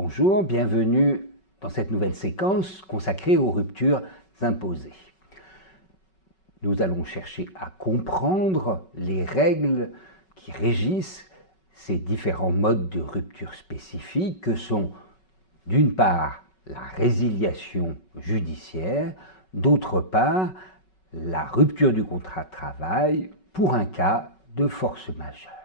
Bonjour, bienvenue dans cette nouvelle séquence consacrée aux ruptures imposées. Nous allons chercher à comprendre les règles qui régissent ces différents modes de rupture spécifiques que sont d'une part la résiliation judiciaire, d'autre part la rupture du contrat de travail pour un cas de force majeure.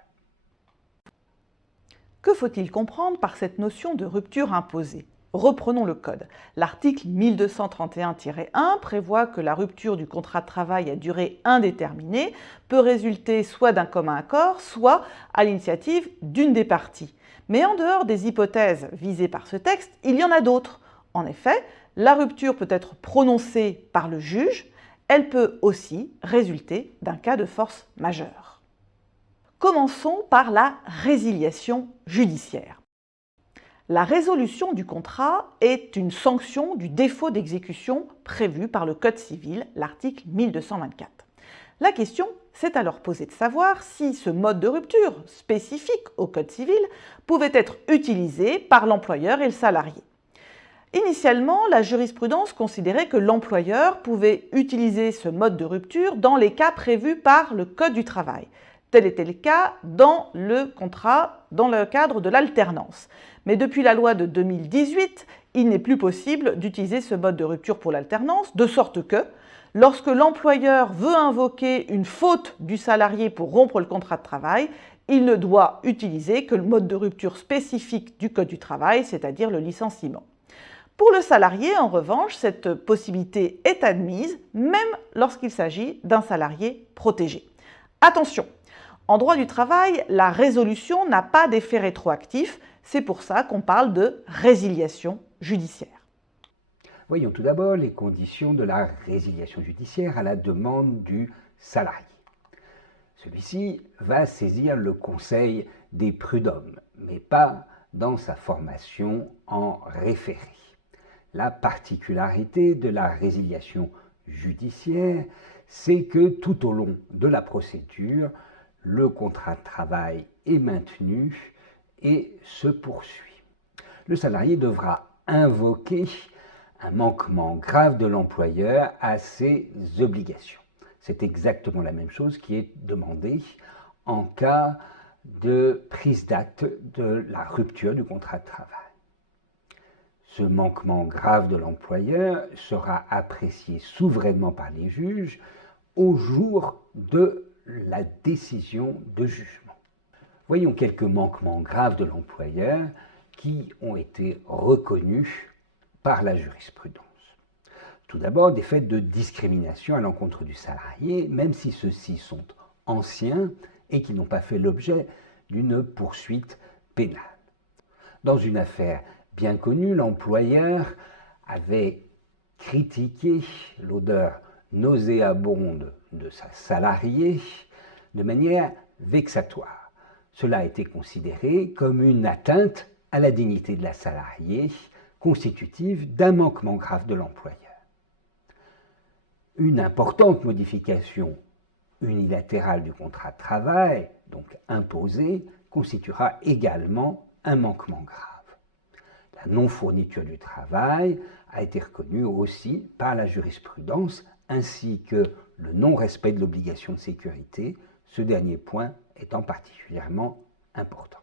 Que faut-il comprendre par cette notion de rupture imposée? Reprenons le code. L'article 1231-1 prévoit que la rupture du contrat de travail à durée indéterminée peut résulter soit d'un commun accord, soit à l'initiative d'une des parties. Mais en dehors des hypothèses visées par ce texte, il y en a d'autres. En effet, la rupture peut être prononcée par le juge, elle peut aussi résulter d'un cas de force majeure. Commençons par la résiliation judiciaire. La résolution du contrat est une sanction du défaut d'exécution prévu par le Code civil, l'article 1224. La question s'est alors posée de savoir si ce mode de rupture, spécifique au Code civil, pouvait être utilisé par l'employeur et le salarié. Initialement, la jurisprudence considérait que l'employeur pouvait utiliser ce mode de rupture dans les cas prévus par le Code du travail. Tel était le cas dans le contrat, dans le cadre de l'alternance. Mais depuis la loi de 2018, il n'est plus possible d'utiliser ce mode de rupture pour l'alternance, de sorte que, lorsque l'employeur veut invoquer une faute du salarié pour rompre le contrat de travail, il ne doit utiliser que le mode de rupture spécifique du Code du travail, c'est-à-dire le licenciement. Pour le salarié, en revanche, cette possibilité est admise, même lorsqu'il s'agit d'un salarié protégé. Attention! En droit du travail, la résolution n'a pas d'effet rétroactif, c'est pour ça qu'on parle de résiliation judiciaire. Voyons tout d'abord les conditions de la résiliation judiciaire à la demande du salarié. Celui-ci va saisir le conseil des prud'hommes, mais pas dans sa formation en référé. La particularité de la résiliation judiciaire, c'est que tout au long de la procédure, le contrat de travail est maintenu et se poursuit. Le salarié devra invoquer un manquement grave de l'employeur à ses obligations. C'est exactement la même chose qui est demandée en cas de prise d'acte de la rupture du contrat de travail. Ce manquement grave de l'employeur sera apprécié souverainement par les juges au jour de la décision de jugement. Voyons quelques manquements graves de l'employeur qui ont été reconnus par la jurisprudence. Tout d'abord, des faits de discrimination à l'encontre du salarié, même si ceux-ci sont anciens et qui n'ont pas fait l'objet d'une poursuite pénale. Dans une affaire bien connue, l'employeur avait critiqué l'odeur nauséabonde de sa salariée de manière vexatoire. Cela a été considéré comme une atteinte à la dignité de la salariée, constitutive d'un manquement grave de l'employeur. Une importante modification unilatérale du contrat de travail, donc imposée, constituera également un manquement grave. La non-fourniture du travail a été reconnue aussi par la jurisprudence, ainsi que le non-respect de l'obligation de sécurité, ce dernier point étant particulièrement important.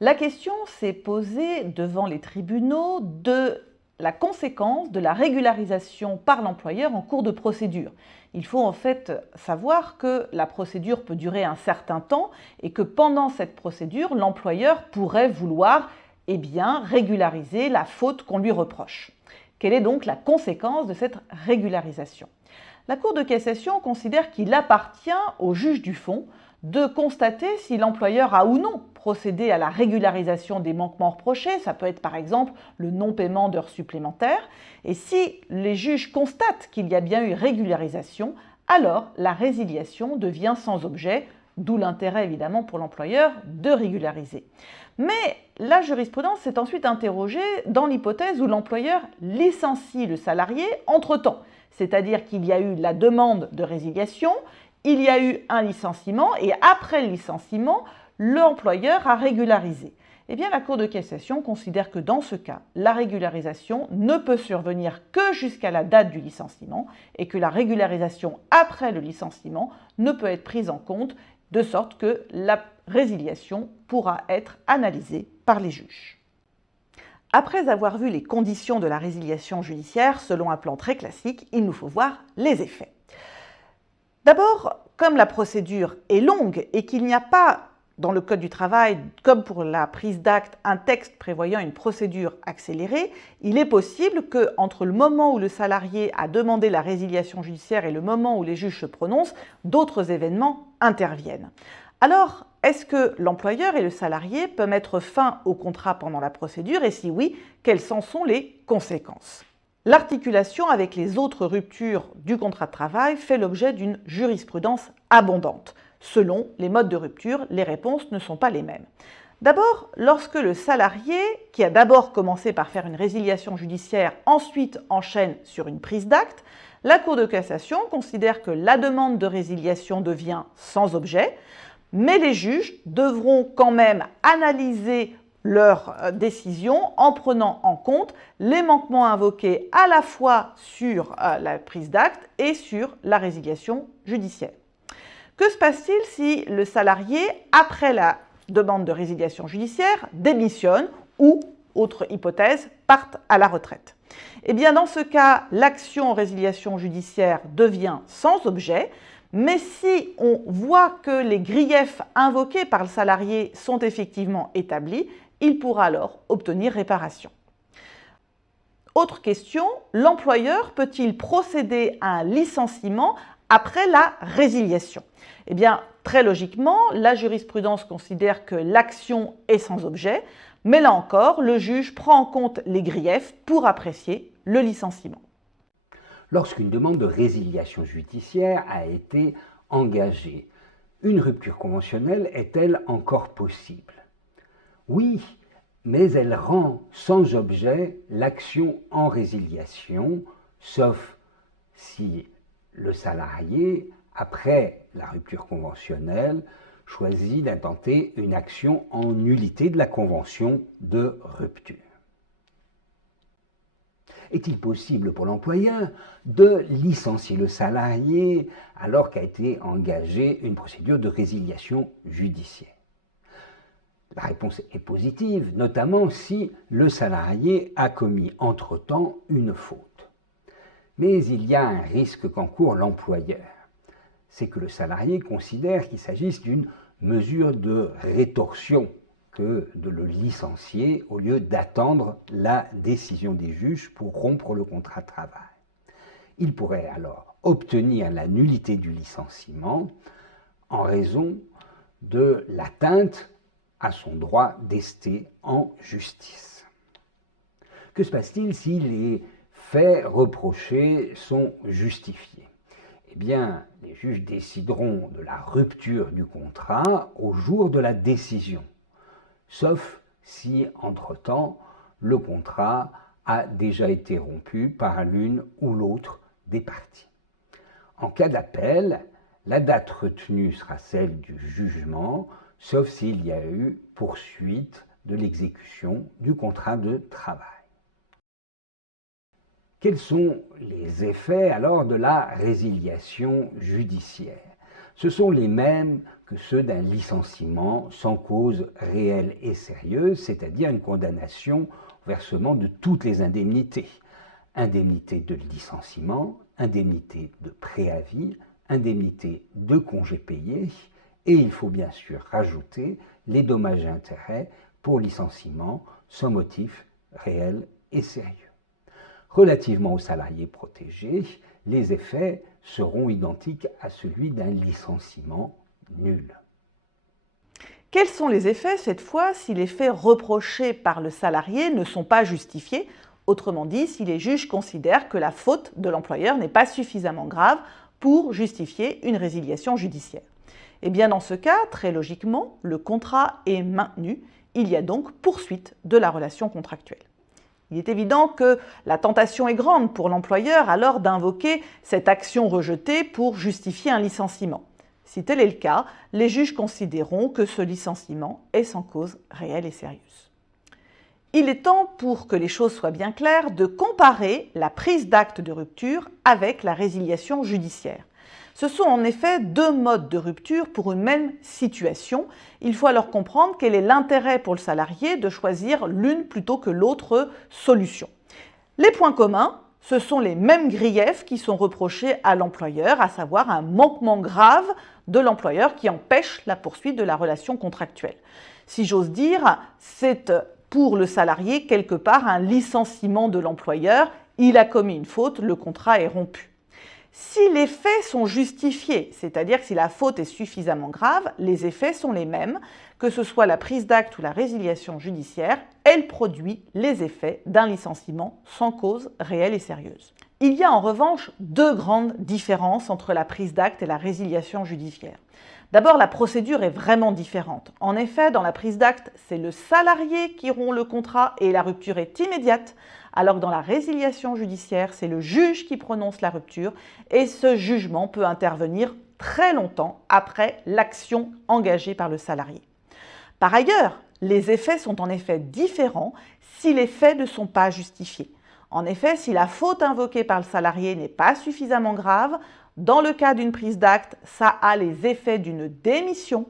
La question s'est posée devant les tribunaux de la conséquence de la régularisation par l'employeur en cours de procédure. Il faut en fait savoir que la procédure peut durer un certain temps et que pendant cette procédure, l'employeur pourrait vouloir régulariser la faute qu'on lui reproche. Quelle est donc la conséquence de cette régularisation? La Cour de cassation considère qu'il appartient au juge du fond de constater si l'employeur a ou non procédé à la régularisation des manquements reprochés. Ça peut être par exemple le non-paiement d'heures supplémentaires. Et si les juges constatent qu'il y a bien eu régularisation, alors la résiliation devient sans objet, d'où l'intérêt évidemment pour l'employeur de régulariser. Mais la jurisprudence s'est ensuite interrogée dans l'hypothèse où l'employeur licencie le salarié entre-temps. C'est-à-dire qu'il y a eu la demande de résiliation, il y a eu un licenciement et après le licenciement, l'employeur a régularisé. Eh bien, la Cour de cassation considère que dans ce cas, la régularisation ne peut survenir que jusqu'à la date du licenciement et que la régularisation après le licenciement ne peut être prise en compte, de sorte que la résiliation pourra être analysée par les juges. Après avoir vu les conditions de la résiliation judiciaire selon un plan très classique, il nous faut voir les effets. D'abord, comme la procédure est longue et qu'il n'y a pas dans le Code du travail, comme pour la prise d'acte, un texte prévoyant une procédure accélérée, il est possible qu'entre le moment où le salarié a demandé la résiliation judiciaire et le moment où les juges se prononcent, d'autres événements interviennent. Alors, est-ce que l'employeur et le salarié peuvent mettre fin au contrat pendant la procédure et si oui, quelles en sont les conséquences ? L'articulation avec les autres ruptures du contrat de travail fait l'objet d'une jurisprudence abondante. Selon les modes de rupture, les réponses ne sont pas les mêmes. D'abord, lorsque le salarié, qui a d'abord commencé par faire une résiliation judiciaire, ensuite enchaîne sur une prise d'acte, la Cour de cassation considère que la demande de résiliation devient sans objet, mais les juges devront quand même analyser leur décision en prenant en compte les manquements invoqués à la fois sur la prise d'acte et sur la résiliation judiciaire. Que se passe-t-il si le salarié, après la demande de résiliation judiciaire, démissionne ou, autre hypothèse, parte à la retraite? Eh bien, dans ce cas, l'action en résiliation judiciaire devient sans objet, mais si on voit que les griefs invoqués par le salarié sont effectivement établis, il pourra alors obtenir réparation. Autre question, l'employeur peut-il procéder à un licenciement après la résiliation? Eh bien, très logiquement, la jurisprudence considère que l'action est sans objet, mais là encore, le juge prend en compte les griefs pour apprécier le licenciement. Lorsqu'une demande de résiliation judiciaire a été engagée, une rupture conventionnelle est-elle encore possible? Oui, mais elle rend sans objet l'action en résiliation, sauf si le salarié, après la rupture conventionnelle, choisit d'intenter une action en nullité de la convention de rupture. Est-il possible pour l'employeur de licencier le salarié alors qu'a été engagée une procédure de résiliation judiciaire? La réponse est positive, notamment si le salarié a commis entre-temps une faute. Mais il y a un risque qu'encourt l'employeur. C'est que le salarié considère qu'il s'agisse d'une mesure de rétorsion que de le licencier au lieu d'attendre la décision des juges pour rompre le contrat de travail. Il pourrait alors obtenir la nullité du licenciement en raison de l'atteinte à son droit d'ester en justice. Que se passe-t-il si les faits reprochés sont justifiés? Eh bien, les juges décideront de la rupture du contrat au jour de la décision, sauf si, entre-temps, le contrat a déjà été rompu par l'une ou l'autre des parties. En cas d'appel, la date retenue sera celle du jugement, sauf s'il y a eu poursuite de l'exécution du contrat de travail. Quels sont les effets alors de la résiliation judiciaire? Ce sont les mêmes que ceux d'un licenciement sans cause réelle et sérieuse, c'est-à-dire une condamnation au versement de toutes les indemnités. Indemnité de licenciement, indemnité de préavis, indemnité de congés payés, et il faut bien sûr rajouter les dommages et intérêts pour licenciement sans motif réel et sérieux. Relativement aux salariés protégés, les effets seront identiques à celui d'un licenciement nul. Quels sont les effets cette fois si les faits reprochés par le salarié ne sont pas justifiés? Autrement dit, si les juges considèrent que la faute de l'employeur n'est pas suffisamment grave pour justifier une résiliation judiciaire. Eh bien dans ce cas, très logiquement, le contrat est maintenu. Il y a donc poursuite de la relation contractuelle. Il est évident que la tentation est grande pour l'employeur alors d'invoquer cette action rejetée pour justifier un licenciement. Si tel est le cas, les juges considéreront que ce licenciement est sans cause réelle et sérieuse. Il est temps, pour que les choses soient bien claires, de comparer la prise d'acte de rupture avec la résiliation judiciaire. Ce sont en effet deux modes de rupture pour une même situation. Il faut alors comprendre quel est l'intérêt pour le salarié de choisir l'une plutôt que l'autre solution. Les points communs, ce sont les mêmes griefs qui sont reprochés à l'employeur, à savoir un manquement grave de l'employeur qui empêche la poursuite de la relation contractuelle. Si j'ose dire, c'est pour le salarié quelque part un licenciement de l'employeur, il a commis une faute, le contrat est rompu. Si les faits sont justifiés, c'est-à-dire que si la faute est suffisamment grave, les effets sont les mêmes, que ce soit la prise d'acte ou la résiliation judiciaire, elle produit les effets d'un licenciement sans cause réelle et sérieuse. Il y a en revanche deux grandes différences entre la prise d'acte et la résiliation judiciaire. D'abord, la procédure est vraiment différente. En effet, dans la prise d'acte, c'est le salarié qui rompt le contrat et la rupture est immédiate, alors que dans la résiliation judiciaire, c'est le juge qui prononce la rupture et ce jugement peut intervenir très longtemps après l'action engagée par le salarié. Par ailleurs, les effets sont en effet différents si les faits ne sont pas justifiés. En effet, si la faute invoquée par le salarié n'est pas suffisamment grave, dans le cas d'une prise d'acte, ça a les effets d'une démission,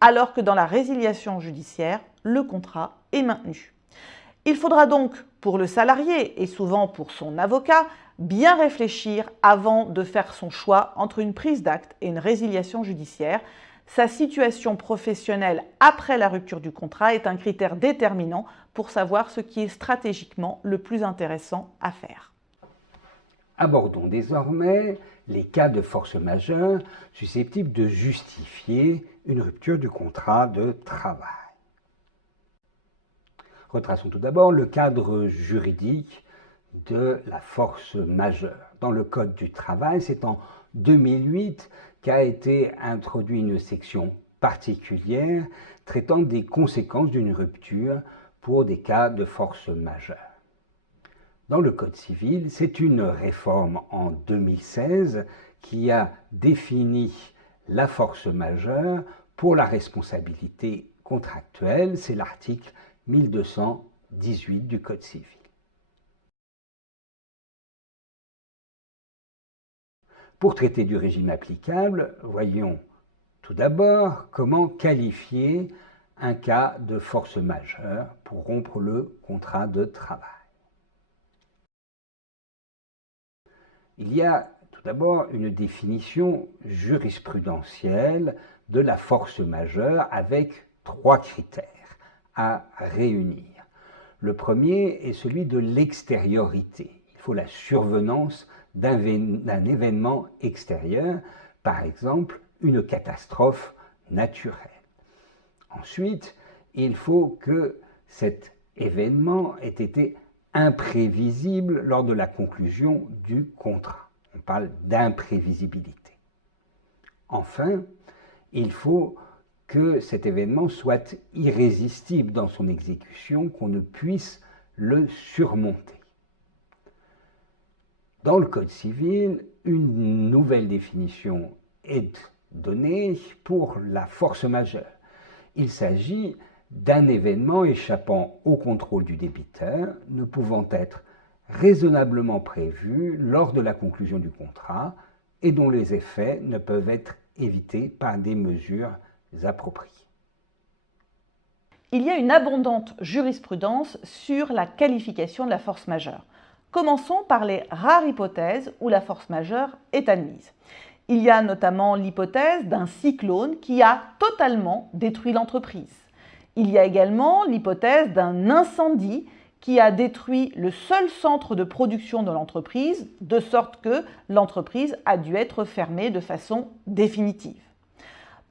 alors que dans la résiliation judiciaire, le contrat est maintenu. Il faudra donc, pour le salarié et souvent pour son avocat, bien réfléchir avant de faire son choix entre une prise d'acte et une résiliation judiciaire. Sa situation professionnelle après la rupture du contrat est un critère déterminant pour savoir ce qui est stratégiquement le plus intéressant à faire. Abordons désormais les cas de force majeure susceptibles de justifier une rupture du contrat de travail. Retraçons tout d'abord le cadre juridique de la force majeure. Dans le Code du travail, c'est en 2008 qu'a été introduite une section particulière traitant des conséquences d'une rupture pour des cas de force majeure. Dans le Code civil, c'est une réforme en 2016 qui a défini la force majeure pour la responsabilité contractuelle. C'est l'article 1218 du Code civil. Pour traiter du régime applicable, voyons tout d'abord comment qualifier un cas de force majeure pour rompre le contrat de travail. Il y a tout d'abord une définition jurisprudentielle de la force majeure avec trois critères à réunir. Le premier est celui de l'extériorité. Il faut la survenance d'un événement extérieur, par exemple une catastrophe naturelle. Ensuite, il faut que cet événement ait été imprévisible lors de la conclusion du contrat. On parle d'imprévisibilité. Enfin, il faut que cet événement soit irrésistible dans son exécution, qu'on ne puisse le surmonter. Dans le Code civil, une nouvelle définition est donnée pour la force majeure. Il s'agit d'un événement échappant au contrôle du débiteur, ne pouvant être raisonnablement prévu lors de la conclusion du contrat et dont les effets ne peuvent être évités par des mesures appropriées. Il y a une abondante jurisprudence sur la qualification de la force majeure. Commençons par les rares hypothèses où la force majeure est admise. Il y a notamment l'hypothèse d'un cyclone qui a totalement détruit l'entreprise. Il y a également l'hypothèse d'un incendie qui a détruit le seul centre de production de l'entreprise, de sorte que l'entreprise a dû être fermée de façon définitive.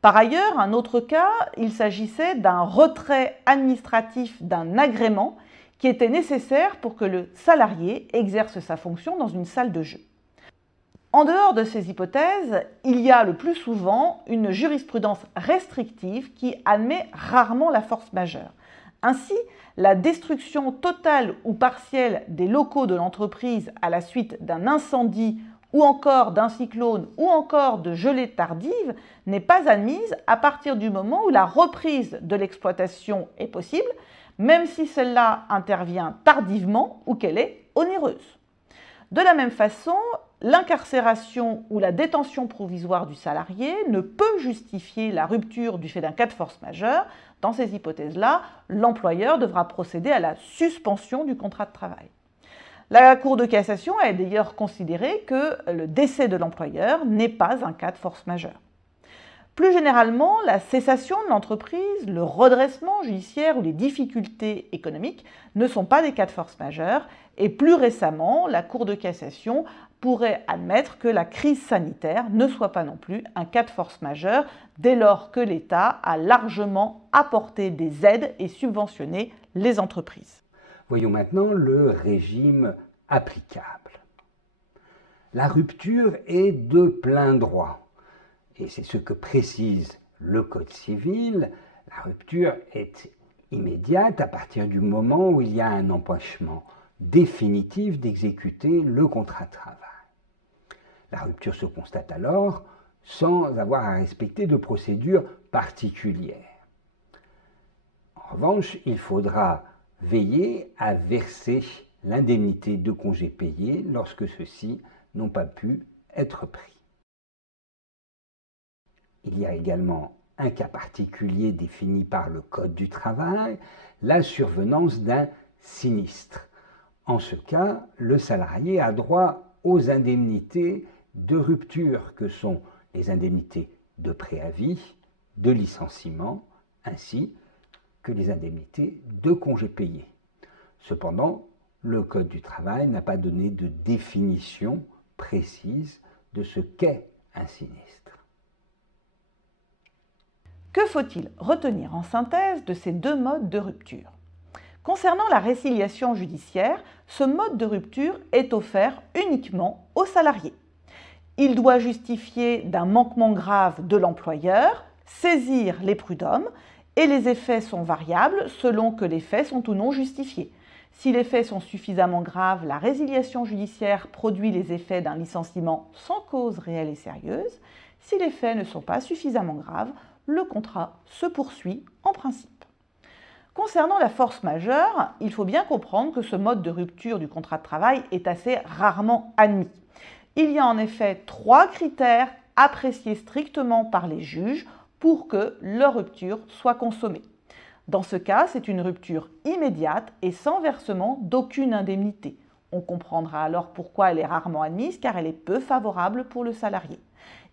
Par ailleurs, un autre cas, il s'agissait d'un retrait administratif d'un agrément qui était nécessaire pour que le salarié exerce sa fonction dans une salle de jeu. En dehors de ces hypothèses, il y a le plus souvent une jurisprudence restrictive qui admet rarement la force majeure. Ainsi, la destruction totale ou partielle des locaux de l'entreprise à la suite d'un incendie ou encore d'un cyclone ou encore de gelée tardive n'est pas admise à partir du moment où la reprise de l'exploitation est possible, même si celle-là intervient tardivement ou qu'elle est onéreuse. De la même façon, l'incarcération ou la détention provisoire du salarié ne peut justifier la rupture du fait d'un cas de force majeure. Dans ces hypothèses-là, l'employeur devra procéder à la suspension du contrat de travail. La Cour de cassation a d'ailleurs considéré que le décès de l'employeur n'est pas un cas de force majeure. Plus généralement, la cessation de l'entreprise, le redressement judiciaire ou les difficultés économiques ne sont pas des cas de force majeure et plus récemment, la Cour de cassation pourrait admettre que la crise sanitaire ne soit pas non plus un cas de force majeure dès lors que l'État a largement apporté des aides et subventionné les entreprises. Voyons maintenant le régime applicable. La rupture est de plein droit. Et c'est ce que précise le Code civil. La rupture est immédiate à partir du moment où il y a un empêchement définitif d'exécuter le contrat de travail. La rupture se constate alors sans avoir à respecter de procédure particulière. En revanche, il faudra veiller à verser l'indemnité de congé payé lorsque ceux-ci n'ont pas pu être pris. Il y a également un cas particulier défini par le Code du travail, la survenance d'un sinistre. En ce cas, le salarié a droit aux indemnités de rupture que sont les indemnités de préavis, de licenciement, ainsi que les indemnités de congés payés. Cependant, le Code du travail n'a pas donné de définition précise de ce qu'est un sinistre. Que faut-il retenir en synthèse de ces deux modes de rupture? Concernant la résiliation judiciaire, ce mode de rupture est offert uniquement aux salariés. Il doit justifier d'un manquement grave de l'employeur, saisir les prud'hommes, et les effets sont variables selon que les faits sont ou non justifiés. Si les faits sont suffisamment graves, la résiliation judiciaire produit les effets d'un licenciement sans cause réelle et sérieuse. Si les faits ne sont pas suffisamment graves, le contrat se poursuit en principe. Concernant la force majeure, il faut bien comprendre que ce mode de rupture du contrat de travail est assez rarement admis. Il y a en effet 3 critères appréciés strictement par les juges pour que leur rupture soit consommée. Dans ce cas, c'est une rupture immédiate et sans versement d'aucune indemnité. On comprendra alors pourquoi elle est rarement admise, car elle est peu favorable pour le salarié.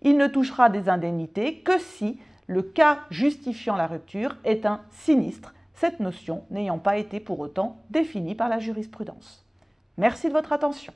Il ne touchera des indemnités que si le cas justifiant la rupture est un sinistre, cette notion n'ayant pas été pour autant définie par la jurisprudence. Merci de votre attention.